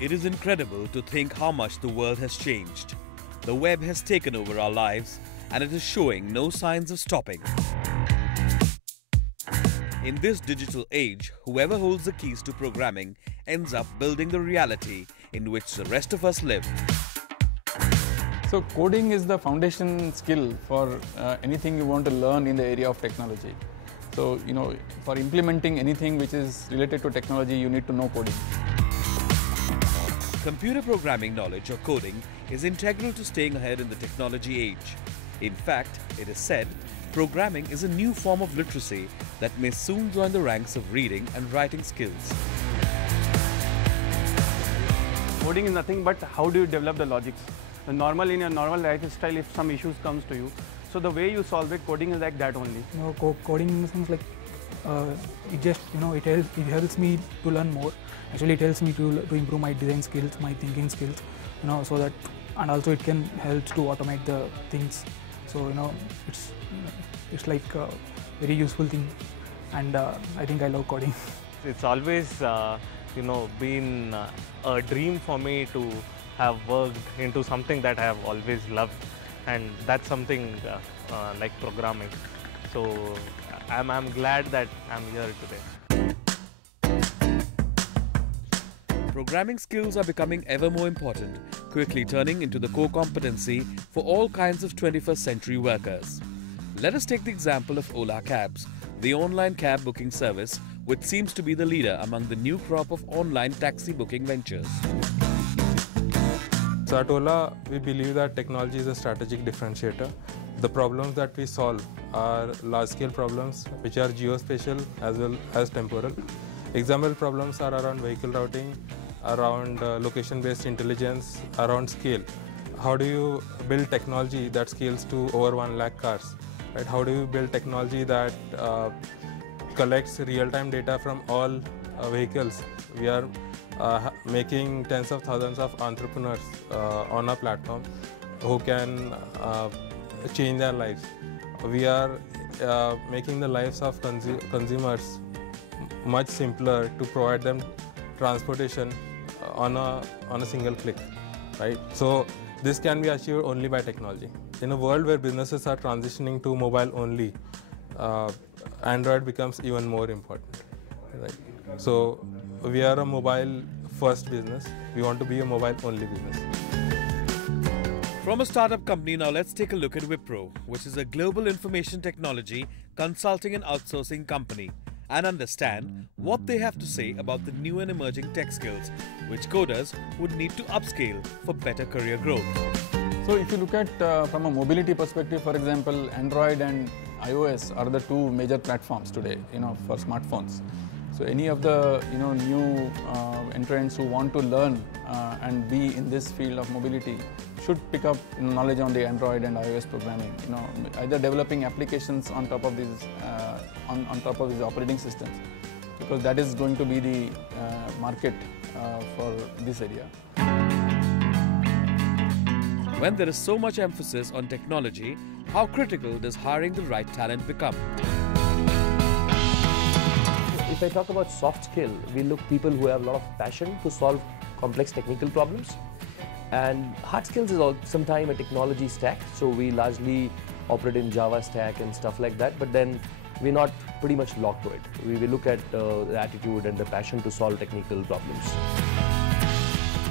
It is incredible to think how much the world has changed. The web has taken over our lives and it is showing no signs of stopping. In this digital age, whoever holds the keys to programming ends up building the reality in which the rest of us live. So coding is the foundation skill for anything you want to learn in the area of technology. So, for implementing anything which is related to technology, you need to know coding. Computer programming knowledge or coding is integral to staying ahead in the technology age. In fact, it is said, programming is a new form of literacy that may soon join the ranks of reading and writing skills. Coding is nothing but how do you develop the logics. In your normal lifestyle, if some issues comes to you, so the way you solve it, coding is like that only. Coding in the sense like it just it helps me to learn more. Actually, it helps me to improve my design skills, my thinking skills, so that, and also it can help to automate the things. So it's like a very useful thing, and I think I love coding. It's always been a dream for me to have worked into something that I have always loved, and that's something like programming. So I'm glad that I'm here today. Programming skills are becoming ever more important, quickly turning into the core competency for all kinds of 21st century workers. Let us take the example of Ola Cabs, the online cab booking service which seems to be the leader among the new crop of online taxi booking ventures. So at Ola, we believe that technology is a strategic differentiator. The problems that we solve are large-scale problems which are geospatial as well as temporal. Example problems are around vehicle routing, around location-based intelligence, around scale. How do you build technology that scales to over 1 lakh cars? Right? How do you build technology that collects real-time data from all vehicles? We are making tens of thousands of entrepreneurs on our platform who can change their lives. We are making the lives of consumers much simpler to provide them transportation on a single click, right? So this can be achieved only by technology. In a world where businesses are transitioning to mobile only, Android becomes even more important, right? So we are a mobile first business. We want to be a mobile only business. From a startup company, now let's take a look at Wipro, which is a global information technology consulting and outsourcing company, and understand what they have to say about the new and emerging tech skills which coders would need to upscale for better career growth. So if you look at from a mobility perspective, for example, Android and iOS are the two major platforms today, for smartphones. So any of the new entrants who want to learn and be in this field of mobility should pick up knowledge on the Android and iOS programming. Either developing applications on top of these on top of these operating systems, because that is going to be the market for this area. When there is so much emphasis on technology, how critical does hiring the right talent become? If I talk about soft skill, we look people who have a lot of passion to solve complex technical problems. And hard skills is sometimes a technology stack, so we largely operate in Java stack and stuff like that, but then we're not pretty much locked to it. We look at the attitude and the passion to solve technical problems.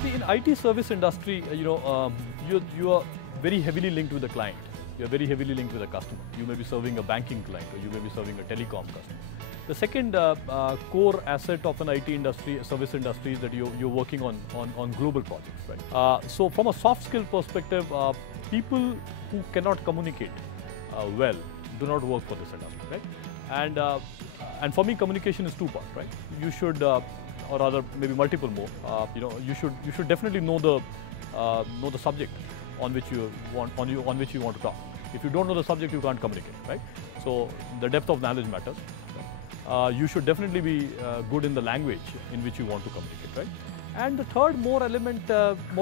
See, in IT service industry, you are very heavily linked with the client. You are very heavily linked with the customer. You may be serving a banking client or you may be serving a telecom customer. The second core asset of an IT industry, service industry, is that you're working on global projects, right? So from a soft skill perspective, people who cannot communicate well do not work for this industry, right? And for me, communication is two parts, right? You should or rather maybe multiple more, you should definitely know the subject on which you want to talk. If you don't know the subject, you can't communicate, right? So the depth of knowledge matters. You should definitely be good in the language in which you want to communicate, right? And the third more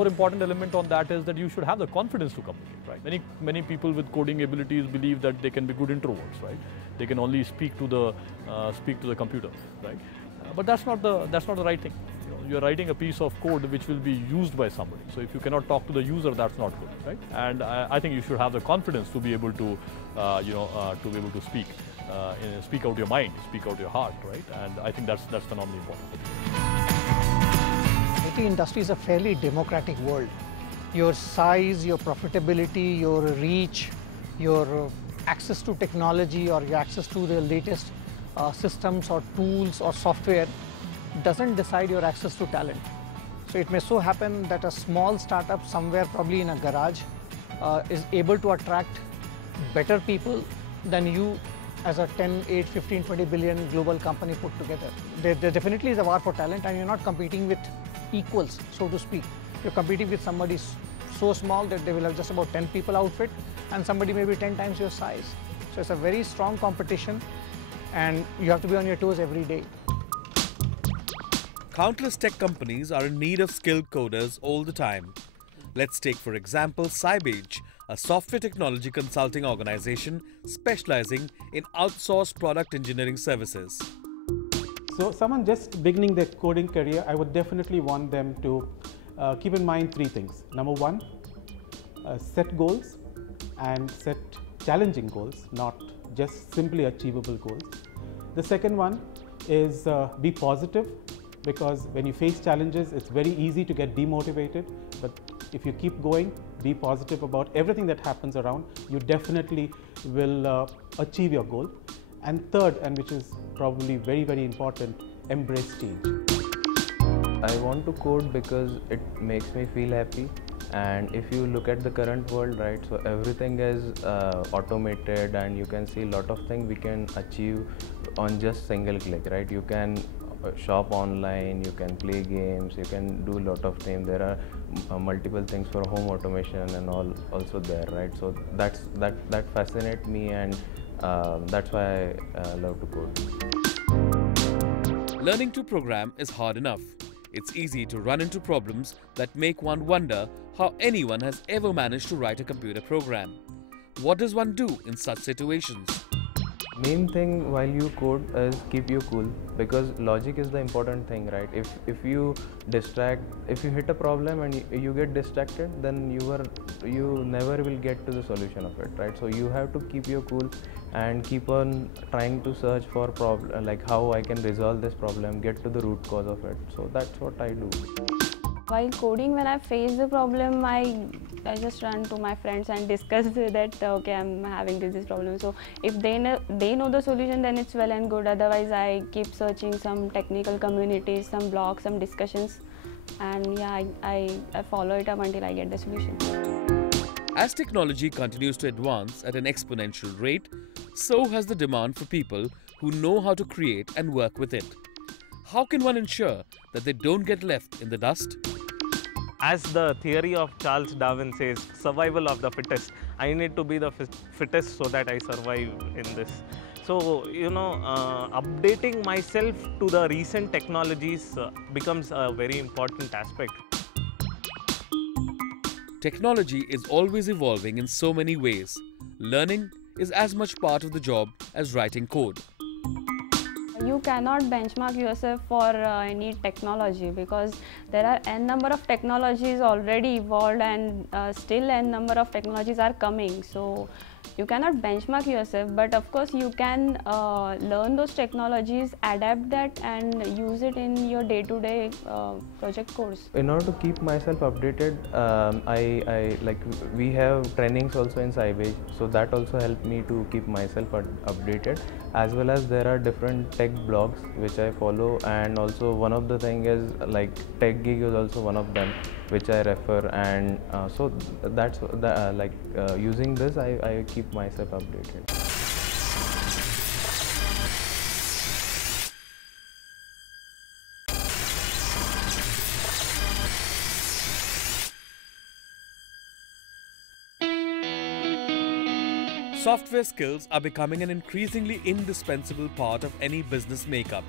important element on that is that you should have the confidence to communicate, right? Many people with coding abilities believe that they can be good introverts, right? They can only speak to the computer, right? But that's not the right thing. You're writing a piece of code which will be used by somebody. So if you cannot talk to the user, that's not good, right? And I think you should have the confidence to be able to, speak out your mind, speak out your heart, right? And I think that's phenomenally important. IT industry is a fairly democratic world. Your size, your profitability, your reach, your access to technology or your access to the latest systems or tools or software doesn't decide your access to talent. So it may so happen that a small startup somewhere probably in a garage is able to attract better people than you as a 10, 8, 15, 20 billion global company put together. There definitely is a war for talent, and you're not competing with equals, so to speak. You're competing with somebody so small that they will have just about 10 people outfit, and somebody maybe 10 times your size. So it's a very strong competition, and you have to be on your toes every day. Countless tech companies are in need of skilled coders all the time. Let's take, for example, Sybase, a software technology consulting organization specializing in outsourced product engineering services. So someone just beginning their coding career, I would definitely want them to keep in mind three things. Number one, set goals and set challenging goals, not just simply achievable goals. The second one is be positive, because when you face challenges, it's very easy to get demotivated. But if you keep going, be positive about everything that happens around, you definitely will achieve your goal. And third, and which is probably very, very important, embrace change. I want to code because it makes me feel happy. And if you look at the current world, right, so everything is automated, and you can see a lot of things we can achieve on just single click, right? You can shop online, you can play games, you can do a lot of things. There are multiple things for home automation and all also there, right? So that fascinates me, and that's why I love to code. Learning to program is hard enough. It's easy to run into problems that make one wonder how anyone has ever managed to write a computer program. What does one do in such situations? Main thing while you code is keep you cool, because logic is the important thing, right? If you hit a problem and you get distracted, then you never will get to the solution of it, right? So you have to keep you cool and keep on trying to search for like how I can resolve this problem, get to the root cause of it. So that's what I do. While coding, when I face the problem, I just run to my friends and discuss that okay, I'm having this problem. So if they know the solution, then it's well and good. Otherwise, I keep searching some technical communities, some blogs, some discussions, and yeah, I follow it up until I get the solution. As technology continues to advance at an exponential rate, so has the demand for people who know how to create and work with it. How can one ensure that they don't get left in the dust? As the theory of Charles Darwin says, survival of the fittest. I need to be the fittest so that I survive in this. So, updating myself to the recent technologies becomes a very important aspect. Technology is always evolving in so many ways. Learning is as much part of the job as writing code. You cannot benchmark yourself for any technology, because there are n number of technologies already evolved, and still n number of technologies are coming. So you cannot benchmark yourself, but of course you can learn those technologies, adapt that, and use it in your day-to-day project course. In order to keep myself updated, we have trainings also in Sybase, so that also helped me to keep myself updated. As well as there are different tech blogs which I follow, and also one of the thing is like Tech Gig is also one of them which I refer, and so that's using this I keep myself updated. Software skills are becoming an increasingly indispensable part of any business makeup.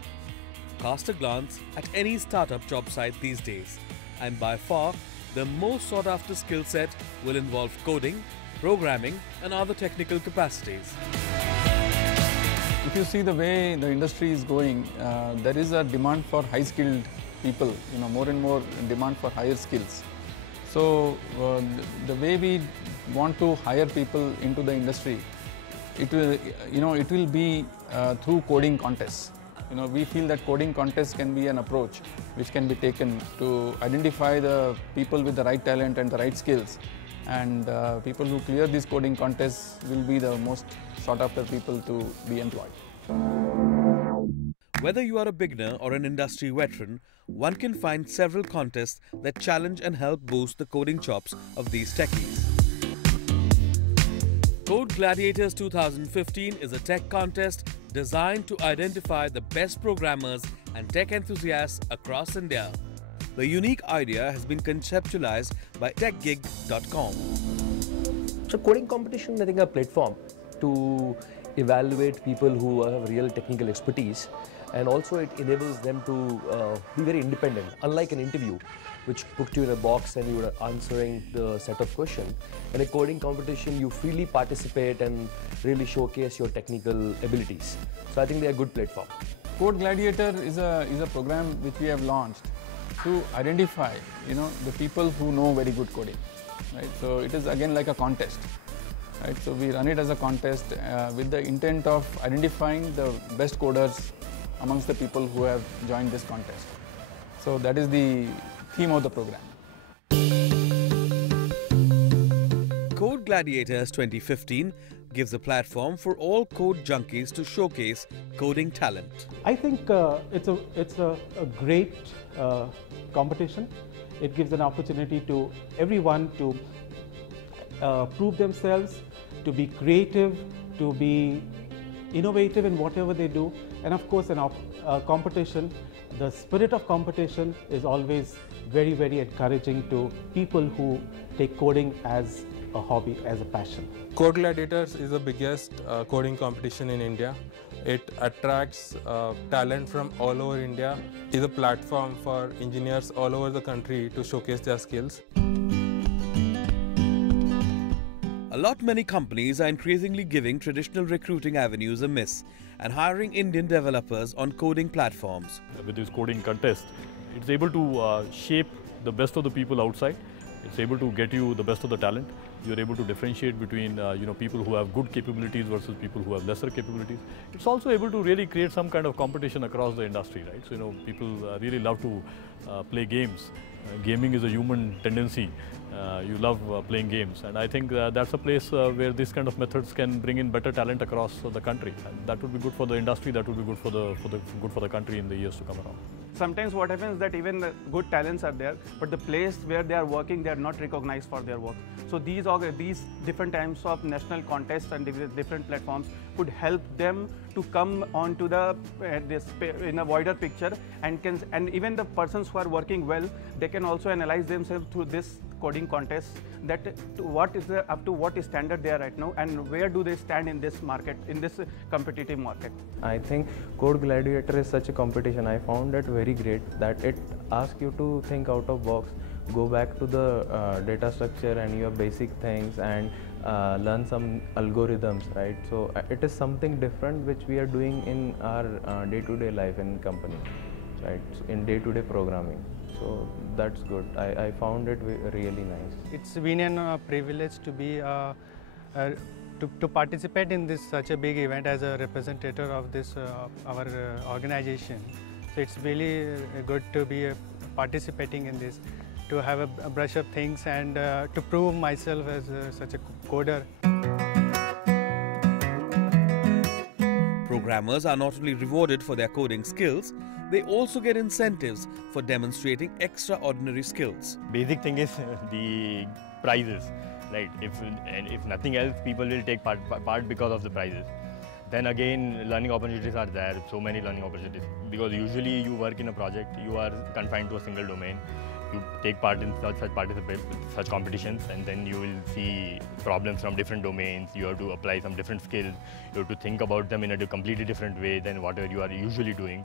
Cast a glance at any startup job site these days, and by far, the most sought after skill set will involve coding, programming and other technical capacities. If you see the way the industry is going, there is a demand for high-skilled people, more and more demand for higher skills. So the way we want to hire people into the industry, it will be through coding contests. We feel that coding contests can be an approach which can be taken to identify the people with the right talent and the right skills, and people who clear these coding contests will be the most sought after people to be employed. Whether you are a beginner or an industry veteran, one can find several contests that challenge and help boost the coding chops of these techies. Code Gladiators 2015 is a tech contest designed to identify the best programmers and tech enthusiasts across India. The unique idea has been conceptualized by techgig.com. So coding competition, I think, a platform to evaluate people who have real technical expertise, and also it enables them to be very independent, unlike an interview which put you in a box and you were answering the set of questions. In a coding competition, you freely participate and really showcase your technical abilities. So I think they are a good platform. Code Gladiator is a program which we have launched to identify the people who know very good coding, right? So it is again like a contest, right? So we run it as a contest with the intent of identifying the best coders amongst the people who have joined this contest. So that is the theme of the program. Code Gladiators 2015 gives a platform for all code junkies to showcase coding talent. I think it's a great competition. It gives an opportunity to everyone to prove themselves, to be creative, to be innovative in whatever they do. And of course, in a competition, the spirit of competition is always very, very encouraging to people who take coding as a hobby, as a passion. Code Gladiators is the biggest coding competition in India. It attracts talent from all over India. It is a platform for engineers all over the country to showcase their skills. A lot many companies are increasingly giving traditional recruiting avenues a miss and hiring Indian developers on coding platforms. With this coding contest, it's able to shape the best of the people outside. It's able to get you the best of the talent. You're able to differentiate between people who have good capabilities versus people who have lesser capabilities. It's also able to really create some kind of competition across the industry, right? So people really love to play games. Gaming is a human tendency. You love playing games, and I think that's a place where this kind of methods can bring in better talent across the country, and that would be good for the industry. That would be good for the country in the years to come around. Sometimes what happens is that even the good talents are there, but the place where they are working, they are not recognized for their work. So these different types of national contests and different platforms could help them to come onto the in a wider picture, and even the persons who are working well, they can also analyze themselves through this coding contest, that up to what standard they are right now, and where do they stand in this market, in this competitive market. I think Code Gladiator is such a competition. I found it very great that it asks you to think out of box, go back to the data structure and your basic things, and learn some algorithms, right? So it is something different which we are doing in our day-to-day life in company, right? In day-to-day programming. So that's good. I found it really nice. It's been a privilege to be to participate in this such a big event as a representative of this our organization. So it's really good to be participating in this, to have a brush of things and to prove myself as such a coder. Programmers are not only rewarded for their coding skills, they also get incentives for demonstrating extraordinary skills. Basic thing is the prizes, right? If nothing else, people will take part because of the prizes. Then again, learning opportunities are there, so many learning opportunities. Because usually you work in a project, you are confined to a single domain. You take part in such competitions, and then you will see problems from different domains. You have to apply some different skills. You have to think about them in a completely different way than whatever you are usually doing.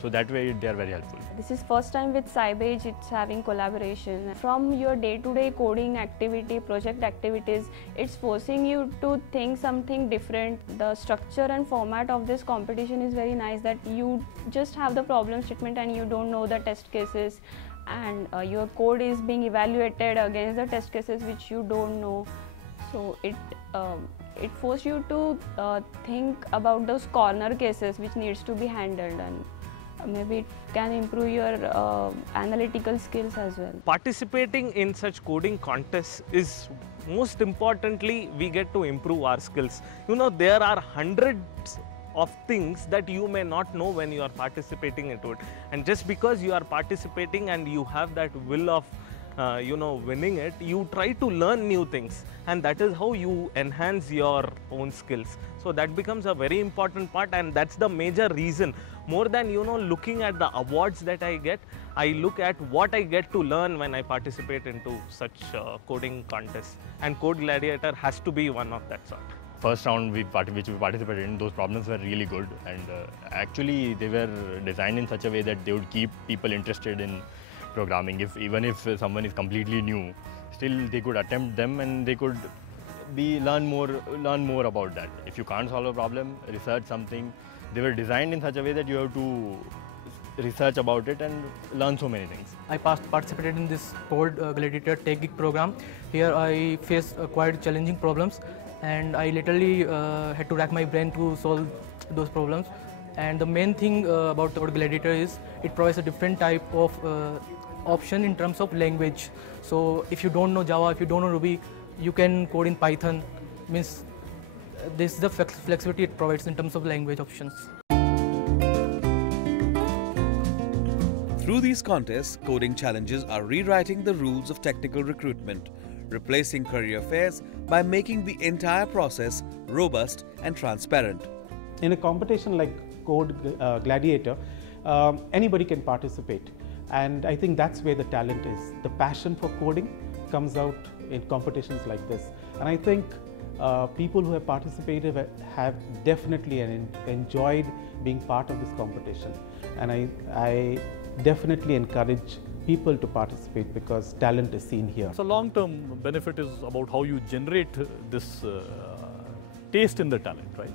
So that way they are very helpful. This is first time with Sybage it's having collaboration. From your day-to-day coding activity, project activities, it's forcing you to think something different. The structure and format of this competition is very nice, that you just have the problem statement and you don't know the test cases, and your code is being evaluated against the test cases which you don't know. So it forces you to think about those corner cases which needs to be handled, and maybe it can improve your analytical skills as well. Participating in such coding contests is, most importantly, we get to improve our skills. You know, there are hundreds of things that you may not know when you are participating into it, and just because you are participating and you have that will of winning it, you try to learn new things, and that is how you enhance your own skills. So that becomes a very important part, and that's the major reason. More than looking at the awards that I get, I look at what I get to learn when I participate into such coding contests, and Code Gladiator has to be one of that sort. First round which we participated in, those problems were really good, and actually they were designed in such a way that they would keep people interested in programming. Even if someone is completely new, still they could attempt them and they could learn more about that. If you can't solve a problem, research something. They were designed in such a way that you have to research about it and learn so many things. I participated in this Code Gladiator Tech Geek program. Here I faced quite challenging problems, and I literally had to rack my brain to solve those problems. And the main thing about Code Gladiator is it provides a different type of option in terms of language. So if you don't know Java, if you don't know Ruby, you can code in Python. Means this is the flexibility it provides in terms of language options. Through these contests, coding challenges are rewriting the rules of technical recruitment, replacing career fairs by making the entire process robust and transparent. In a competition like Code Gladiator, anybody can participate, and I think that's where the talent is. The passion for coding comes out in competitions like this, and I think people who have participated have definitely enjoyed being part of this competition, and I definitely encourage people to participate because talent is seen here. So long-term benefit is about how you generate this taste in the talent, right?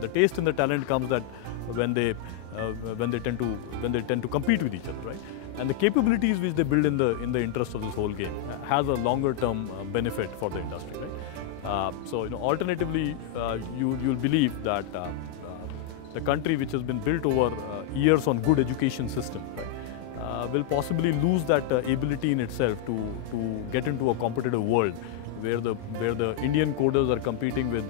The taste in the talent comes that when they tend to compete with each other, right? And the capabilities which they build in the interest of this whole game has a longer-term benefit for the industry, right? Alternatively, you'll believe that the country which has been built over years on good education system, right, will possibly lose that ability in itself to get into a competitive world where the Indian coders are competing with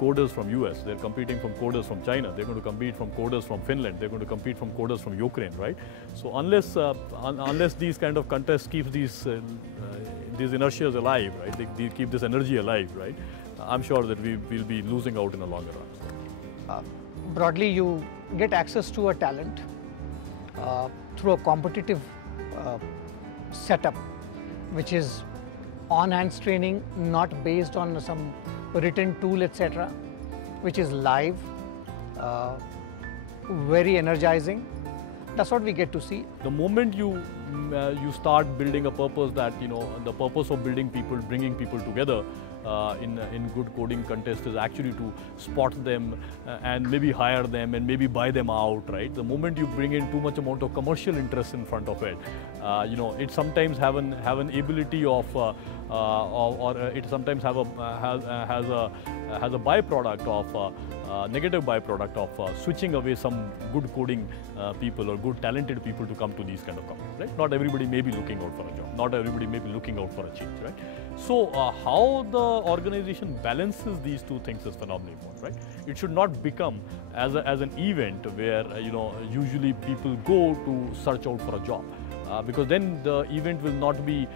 coders from US, they're competing from coders from China, they're going to compete from coders from Finland, they're going to compete from coders from Ukraine, right? So unless these kind of contests keep these inertias alive, right? They keep this energy alive, right? I'm sure that we will be losing out in the longer run. Broadly, you get access to a talent through a competitive setup, which is on-hands training, not based on some written tool, etc., which is live, very energizing. That's what we get to see. The moment you start building a purpose that, the purpose of bringing people together in good coding contest is actually to spot them and maybe hire them and maybe buy them out, right? The moment you bring in too much amount of commercial interest in front of it, it sometimes have an ability of or it sometimes has a byproduct of negative byproduct of switching away some good coding people or good talented people to come to these kind of companies, right? Not everybody may be looking out for a job. Not everybody may be looking out for a change, right? So how the organization balances these two things is phenomenally important, right? It should not become as an event where usually people go to search out for a job. Because then the event will not be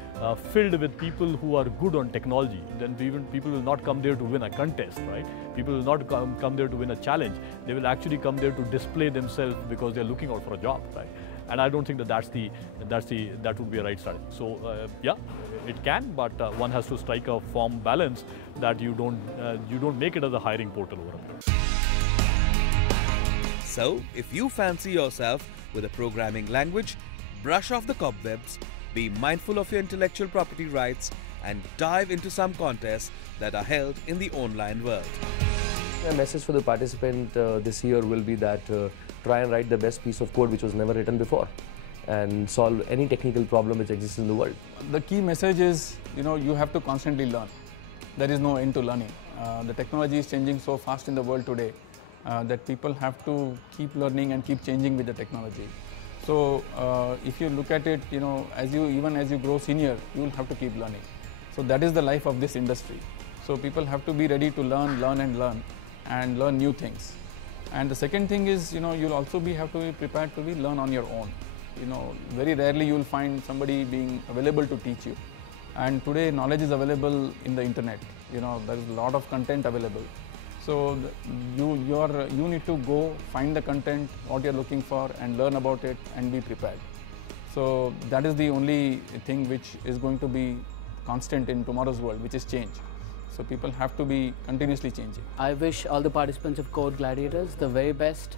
filled with people who are good on technology. Then people will not come there to win a contest, right? People will not come there to win a challenge. They will actually come there to display themselves because they're looking out for a job, right? And I don't think that would be a right strategy. So yeah, it can, but one has to strike a firm balance that you don't make it as a hiring portal over a period. So, if you fancy yourself with a programming language, brush off the cobwebs, be mindful of your intellectual property rights, and dive into some contests that are held in the online world. A message for the participant this year will be that try and write the best piece of code which was never written before and solve any technical problem which exists in the world. The key message is, you have to constantly learn. There is no end to learning. The technology is changing so fast in the world today that people have to keep learning and keep changing with the technology. So if you look at it, even as you grow senior, you will have to keep learning. So that is the life of this industry. So people have to be ready to learn and learn new things. And the second thing is, you'll also have to be prepared to learn on your own. Very rarely you will find somebody being available to teach you. And today knowledge is available in the internet. There is a lot of content available. So you need to go find the content, what you're looking for, and learn about it and be prepared. So that is the only thing which is going to be constant in tomorrow's world, which is change. So people have to be continuously changing. I wish all the participants of Code Gladiators the very best.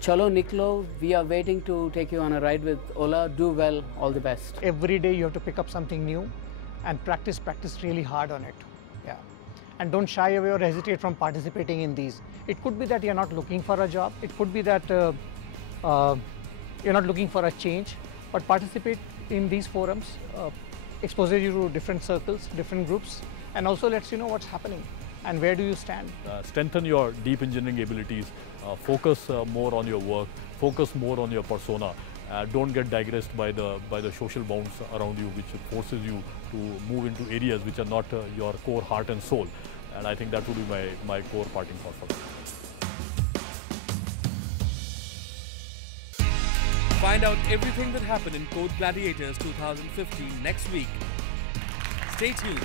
Chalo Niklo, we are waiting to take you on a ride with Ola. Do well, all the best. Every day you have to pick up something new and practice really hard on it. Yeah. And don't shy away or hesitate from participating in these. It could be that you're not looking for a job. It could be that you're not looking for a change, but participate in these forums, exposes you to different circles, different groups, and also lets you know what's happening and where do you stand. Strengthen your deep engineering abilities, focus more on your work, focus more on your persona. Don't get digressed by the social bounds around you, which forces you to move into areas which are not your core heart and soul. And I think that would be my core parting thought for that. Find out everything that happened in Code Gladiators 2015 next week. Stay tuned.